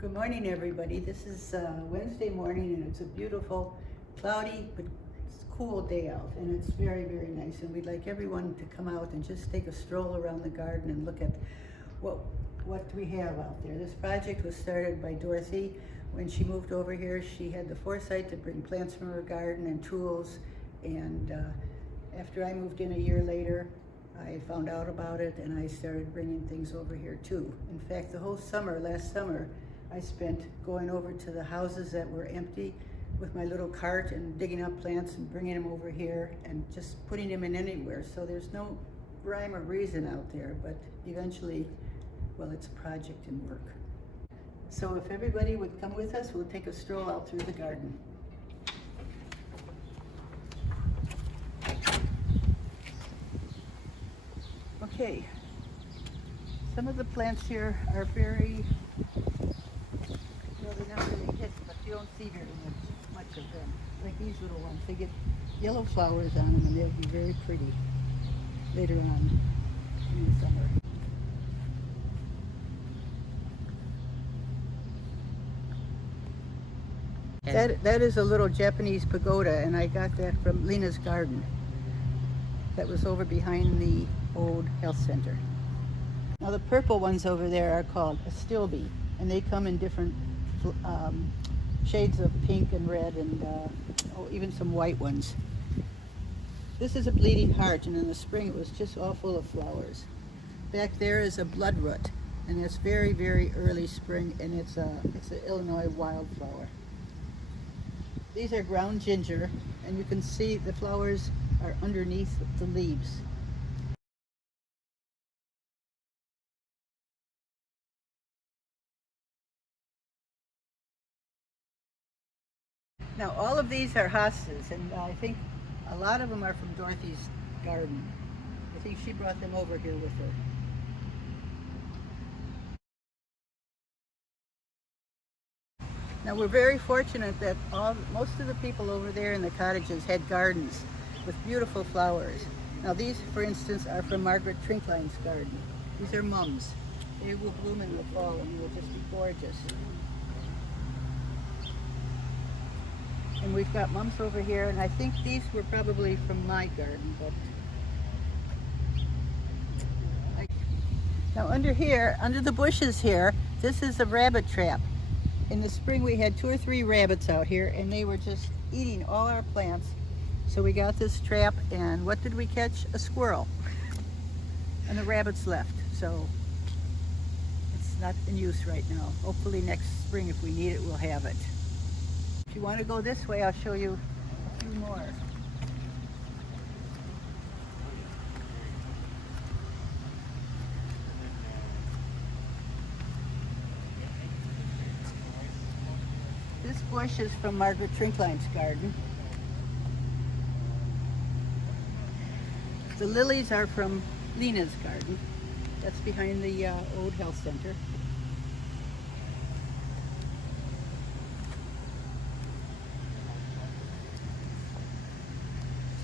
Good morning, everybody. This is Wednesday morning, and it's a beautiful, cloudy but cool day out, and it's very, very nice. And we'd like everyone to come out and just take a stroll around the garden and look at what we have out there. This project was started by Dorothy. When she moved over here, she had the foresight to bring plants from her garden and tools. And after I moved in a year later, I found out about it, and I started bringing things over here too. In fact, the whole summer, last summer, I spent going over to the houses that were empty with my little cart and digging up plants and bringing them over here and just putting them in anywhere. So there's no rhyme or reason out there, but eventually, well, it's a project and work. So if everybody would come with us, we'll take a stroll out through the garden. Okay, some of the plants here are very, well, they're not really hidden, but you don't see very much of them. Like these little ones, they get yellow flowers on them, and they'll be very pretty later on in the summer. That is a little Japanese pagoda, and I got that from Lena's garden. That was over behind the old health center. Now the purple ones over there are called astilbe, and they come in different shades of pink and red, and even some white ones. This is a bleeding heart, and in the spring it was just all full of flowers. Back there is a bloodroot, and it's very, very early spring, and it's an Illinois wildflower. These are ground ginger, and you can see the flowers are underneath the leaves. Now all of these are hostas, and I think a lot of them are from Dorothy's garden. I think she brought them over here with her. Now we're very fortunate that most of the people over there in the cottages had gardens with beautiful flowers. Now these, for instance, are from Margaret Trinkline's garden. These are mums. They will bloom in the fall and will just be gorgeous. And we've got mums over here, and I think these were probably from my garden, but now under here, under the bushes here, this is a rabbit trap. In the spring we had 2 or 3 rabbits out here, and they were just eating all our plants. So we got this trap, and what did we catch? A squirrel. And the rabbits left, so it's not in use right now. Hopefully next spring, if we need it, we'll have it. If you want to go this way, I'll show you a few more. This bush is from Margaret Trinkline's garden. The lilies are from Lena's garden. That's behind the old health center.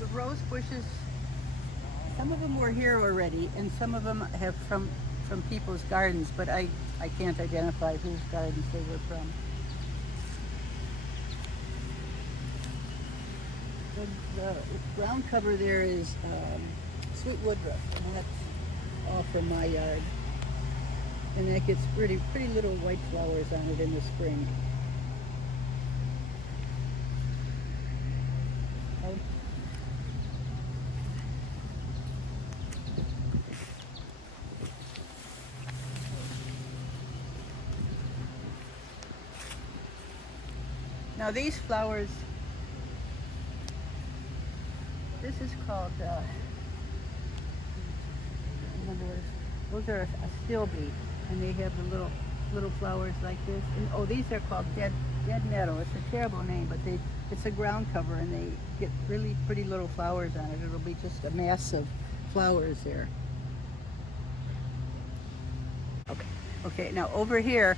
The rose bushes, some of them were here already, and some of them have from people's gardens, but I can't identify whose gardens they were from. The ground cover there is sweet woodruff, and that's all from my yard. And that gets pretty little white flowers on it in the spring. Now these flowers, this is called, those are astilbe, and they have the little flowers like this. And oh, these are called dead nettle. It's a terrible name, but it's a ground cover, and they get really pretty little flowers on it. It'll be just a mass of flowers there. Okay, now over here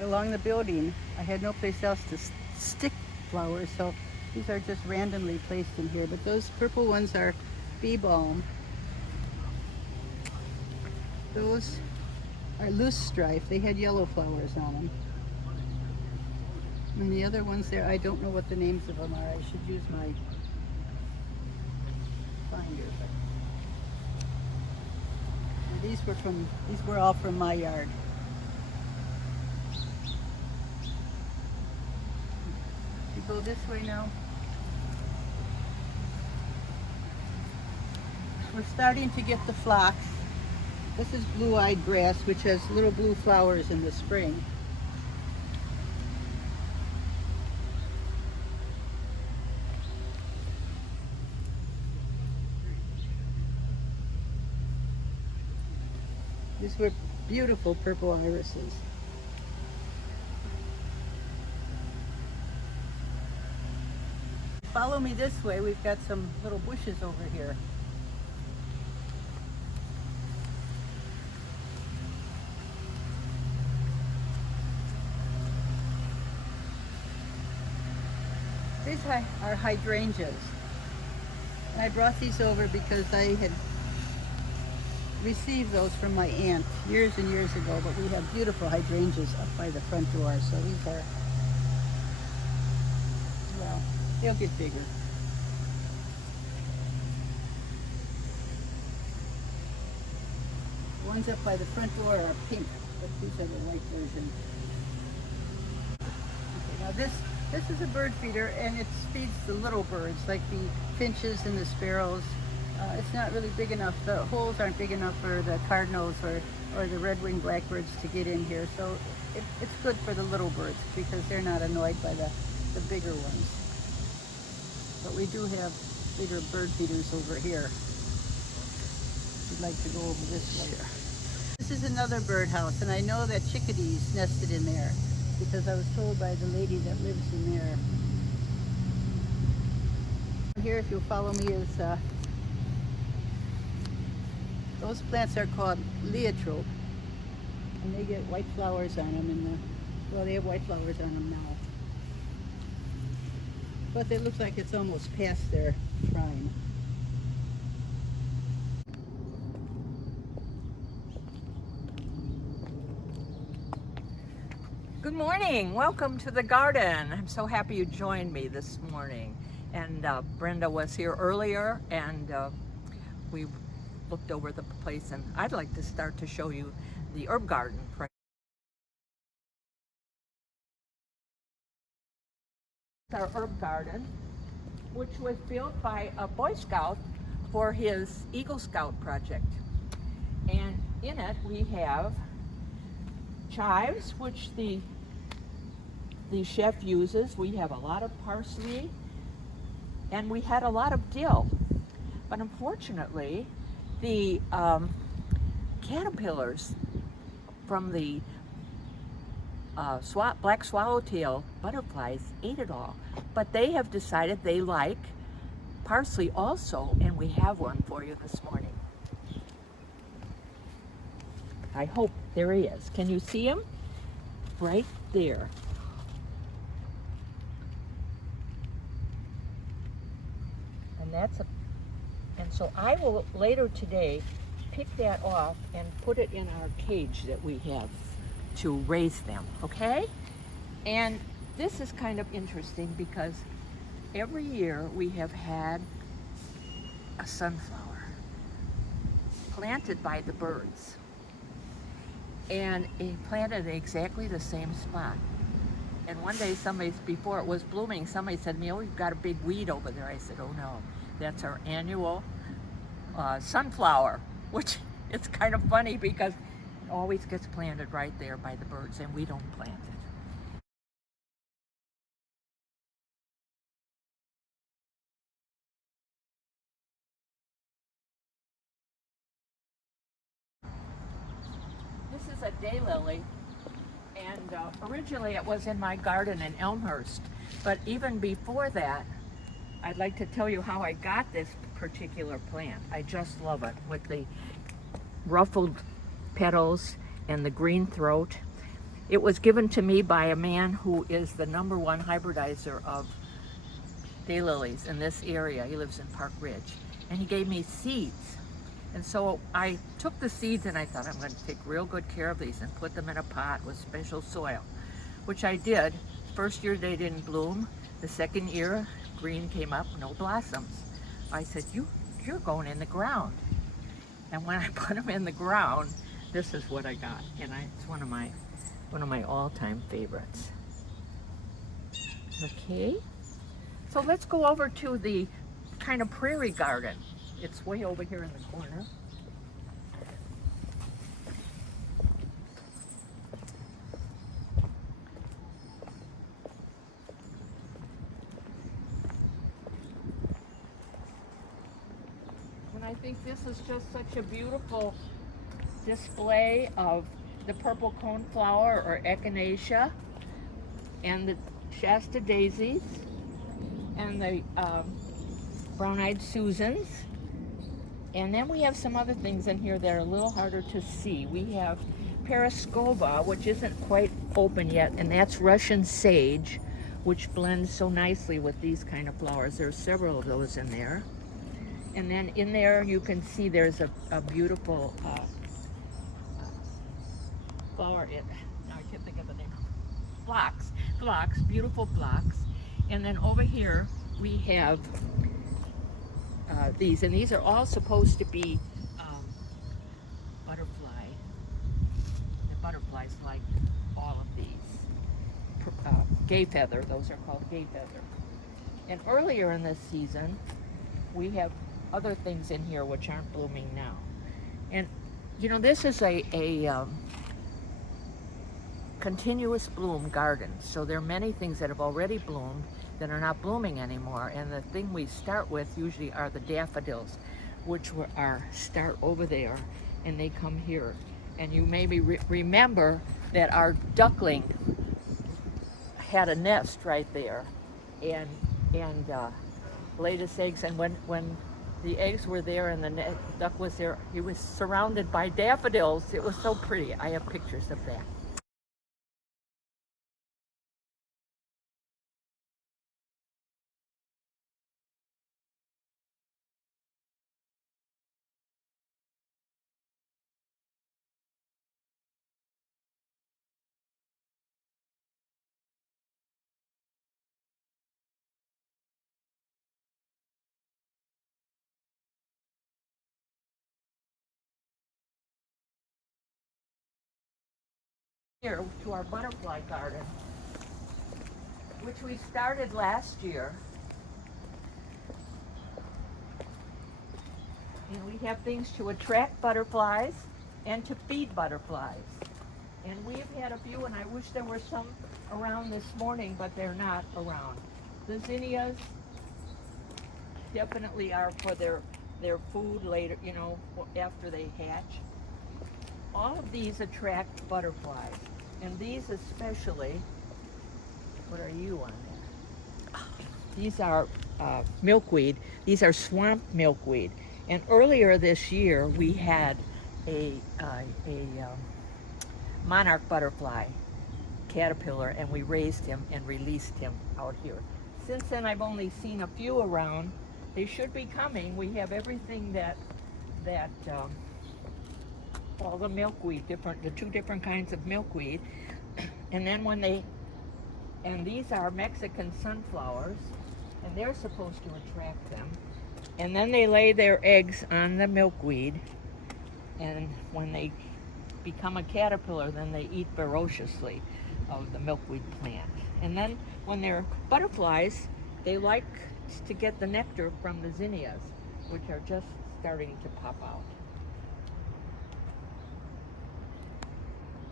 along the building, I had no place else to stick flowers, so these are just randomly placed in here. But those purple ones are bee balm. Those are loose strife. They had yellow flowers on them. And the other ones there, I don't know what the names of them are. I should use my finder. But these were all from my yard. You go this way now. We're starting to get the phlox. This is blue-eyed grass, which has little blue flowers in the spring. These were beautiful purple irises. Follow me this way. We've got some little bushes over here. These are hydrangeas. And I brought these over because I had received those from my aunt years and years ago, but we have beautiful hydrangeas up by the front door, so these are, well, they'll get bigger. The ones up by the front door are pink, but these are the white version. Okay, now this is a bird feeder, and it feeds the little birds, like the finches and the sparrows. It's not really big enough. The holes aren't big enough for the cardinals or the red-winged blackbirds to get in here. So it's good for the little birds because they're not annoyed by the bigger ones. But we do have bigger bird feeders over here. If you'd like to go over this way. Sure. This is another birdhouse, and I know that chickadees nested in there because I was told by the lady that lives in there. Here, if you'll follow me, is those plants are called leotrope, and they get white flowers on them. Well, they have white flowers on them now, but it looks like it's almost past their prime. Good morning. Welcome to the garden. I'm so happy you joined me this morning. And Brenda was here earlier, and we looked over the place, and I'd like to start to show you the herb garden. Our herb garden, which was built by a Boy Scout for his Eagle Scout project. And in it we have chives, which the chef uses. We have a lot of parsley, and we had a lot of dill. But unfortunately, the caterpillars from the black swallowtail butterflies ate it all. But they have decided they like parsley also, and we have one for you this morning. I hope there he is. Can you see him? Right there. And so I will later today pick that off and put it in our cage that we have to raise them, okay? And this is kind of interesting because every year we have had a sunflower planted by the birds, and it planted in exactly the same spot. And one day before it was blooming, somebody said to me, "Oh, you've got a big weed over there." I said, "Oh no, that's our annual sunflower," which it's kind of funny because it always gets planted right there by the birds, and we don't plant it. This is a daylily, and originally it was in my garden in Elmhurst, but even before that, I'd like to tell you how I got this particular plant. I just love it, with the ruffled petals and the green throat. It was given to me by a man who is the #1 hybridizer of daylilies in this area. He lives in Park Ridge, and he gave me seeds. And so I took the seeds and I thought, I'm going to take real good care of these and put them in a pot with special soil, which I did. first year they didn't bloom. The second year, green came up, no blossoms. I said, you're going in the ground. And when I put them in the ground, this is what I got. And it's one of my all-time favorites. Okay, so let's go over to the kind of prairie garden. It's way over here in the corner. And I think this is just such a beautiful display of the purple coneflower or echinacea and the Shasta daisies and the brown-eyed Susans. And then we have some other things in here that are a little harder to see. We have Parascova, which isn't quite open yet, and that's Russian sage, which blends so nicely with these kind of flowers. There's several of those in there. And then in there you can see there's a beautiful flower. Now I can't think of the name. Phlox, beautiful phlox. And then over here we have these, and these are all supposed to be butterfly. The butterflies like all of these. Gay feather, those are called gay feather. And earlier in this season, we have other things in here which aren't blooming now. And you know, this is a continuous bloom garden, so there are many things that have already bloomed that are not blooming anymore. And the thing we start with usually are the daffodils, which start over there, and they come here. And you maybe remember that our duckling had a nest right there, and laid its eggs. And when the eggs were there and the duck was there, he was surrounded by daffodils. It was so pretty. I have pictures of that. Here to our butterfly garden, which we started last year. And we have things to attract butterflies and to feed butterflies. And we've had a few, and I wish there were some around this morning, but they're not around. The zinnias definitely are for their food later, you know, after they hatch. All of these attract butterflies, and these especially. What are you on there? These are milkweed. These are swamp milkweed. And earlier this year, we had a monarch butterfly caterpillar, and we raised him and released him out here. Since then, I've only seen a few around. They should be coming. We have everything that all the milkweed, the two different kinds of milkweed. And then and these are Mexican sunflowers, and they're supposed to attract them. And then they lay their eggs on the milkweed, and when they become a caterpillar, then they eat voraciously of the milkweed plant. And then when they're butterflies, they like to get the nectar from the zinnias, which are just starting to pop out.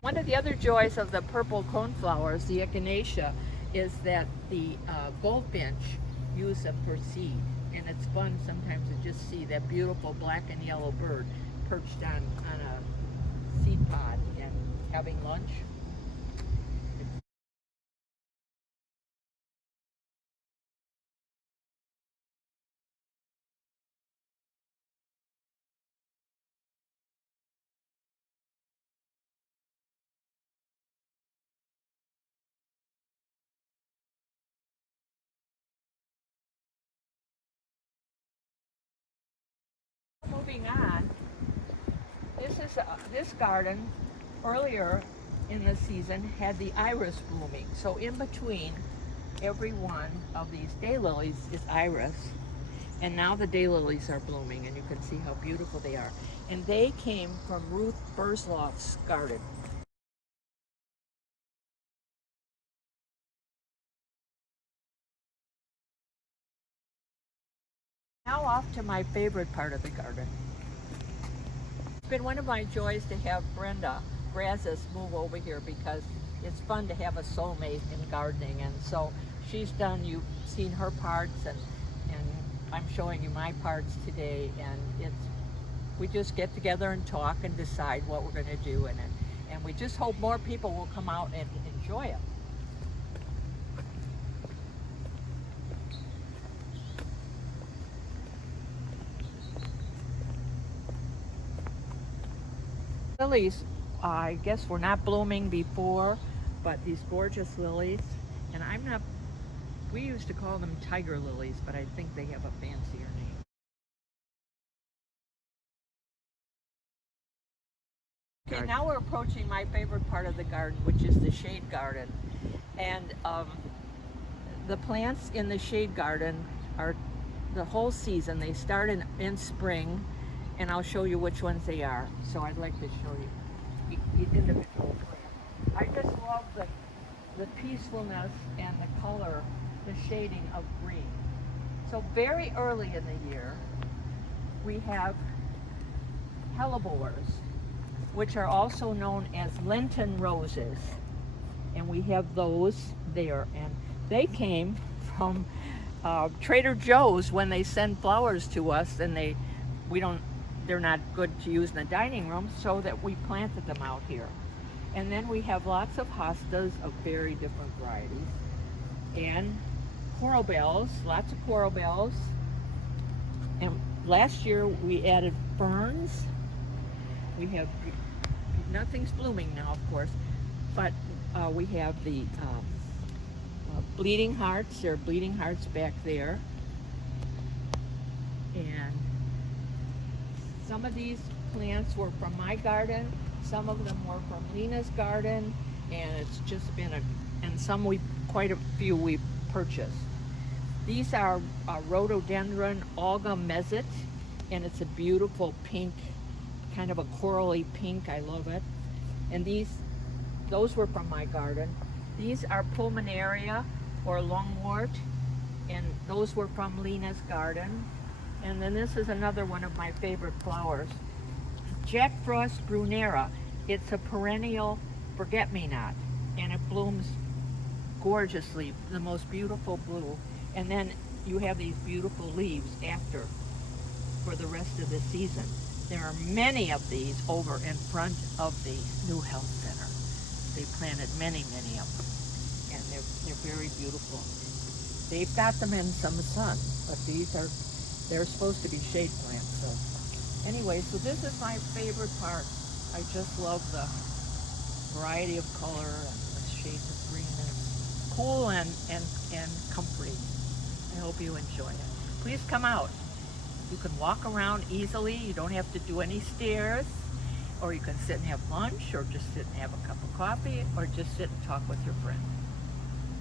One of the other joys of the purple coneflowers, the echinacea, is that the goldfinch use them for seed. And it's fun sometimes to just see that beautiful black and yellow bird perched on a seed pod and having lunch. Moving on, this garden earlier in the season had the iris blooming. So in between every one of these daylilies is iris. And now the daylilies are blooming, and you can see how beautiful they are. And they came from Ruth Burzloff's garden. Now off to my favorite part of the garden. It's been one of my joys to have Brenda Brazis move over here because it's fun to have a soulmate in gardening. And so she's done, you've seen her parts, and I'm showing you my parts today. And we just get together and talk and decide what we're going to do in it. And we just hope more people will come out and enjoy it. Lilies, I guess were not blooming before, but these gorgeous lilies, and we used to call them tiger lilies, but I think they have a fancier name. Okay, now we're approaching my favorite part of the garden, which is the shade garden. And the plants in the shade garden are the whole season. They start in spring, and I'll show you which ones they are. So I'd like to show you each individual plant. I just love the peacefulness and the color, the shading of green. So very early in the year, we have hellebores, which are also known as Lenten roses. And we have those there. And they came from Trader Joe's when they send flowers to us, and they're not good to use in the dining room, so that we planted them out here. And then we have lots of hostas of very different varieties. And coral bells, lots of coral bells. And last year we added ferns. We have, nothing's blooming now, of course, but we have the bleeding hearts. There are bleeding hearts back there. And some of these plants were from my garden, some of them were from Lena's garden, and it's just been quite a few we purchased. These are rhododendron Olga Mezzet, and it's a beautiful pink, kind of a corally pink. I love it. And those were from my garden. These are pulmonaria or lungwort, and those were from Lena's garden. And then this is another one of my favorite flowers, Jack Frost brunera. It's a perennial forget-me-not, and it blooms gorgeously, the most beautiful blue. And then you have these beautiful leaves after for the rest of the season. There are many of these over in front of the new health center. They planted many of them, and they're very beautiful. They've got them in some sun, but they're supposed to be shade plants. So anyway, so this is my favorite part. I just love the variety of color and the shades of green, and it's cool and comforting. I hope you enjoy it. Please come out. You can walk around easily. You don't have to do any stairs, or you can sit and have lunch, or just sit and have a cup of coffee, or just sit and talk with your friend.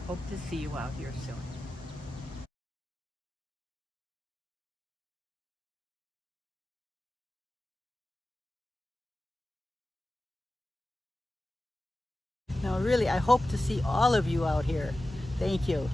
Hope to see you out here soon. No, really, I hope to see all of you out here. Thank you.